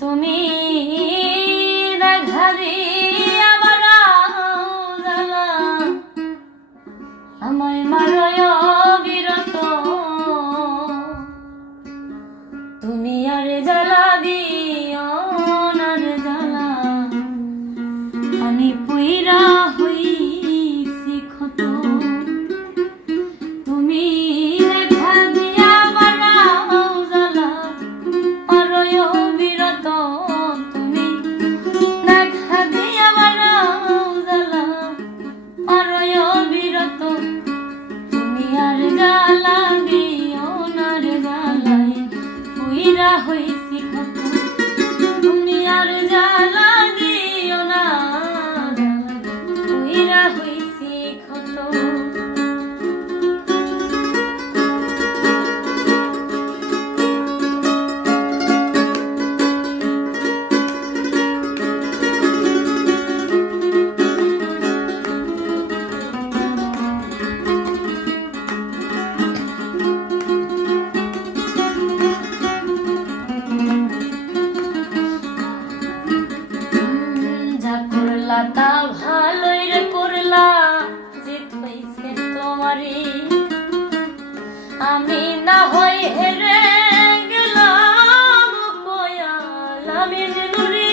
তুমি ঘরে আমার আমায় মারয় বিরত আলামিন নুরে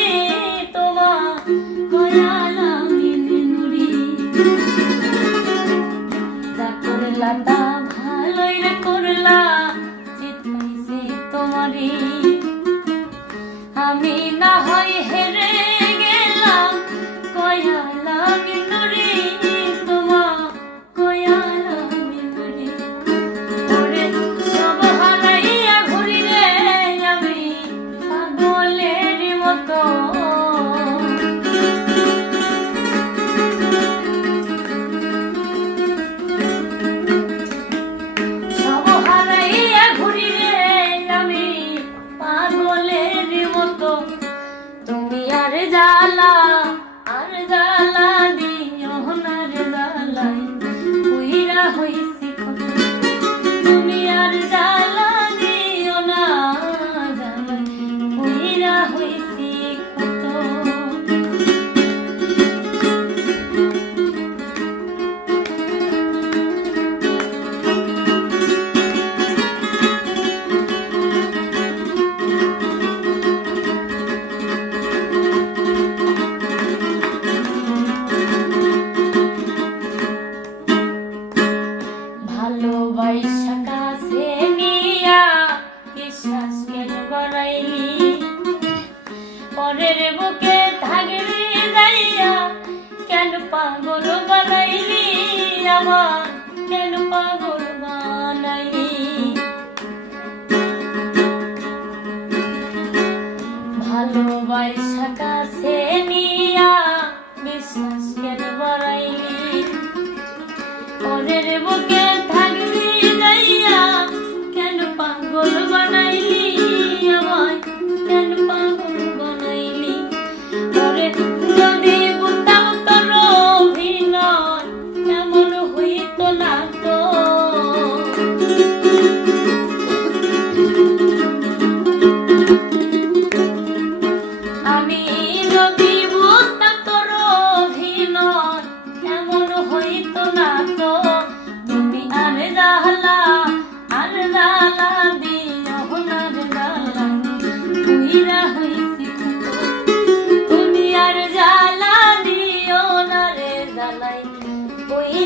করলা আমি না হয় হেরে Allez, ciao পরের বুকে থাকবি যাইয়া কেন পাগল বানাইলি আমার কেন পাগল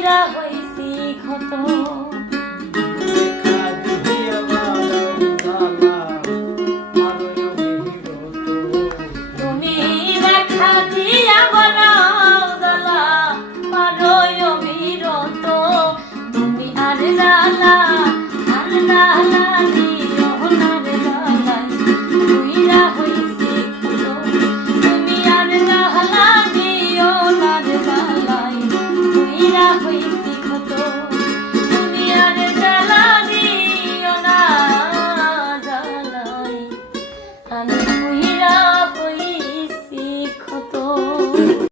রাহ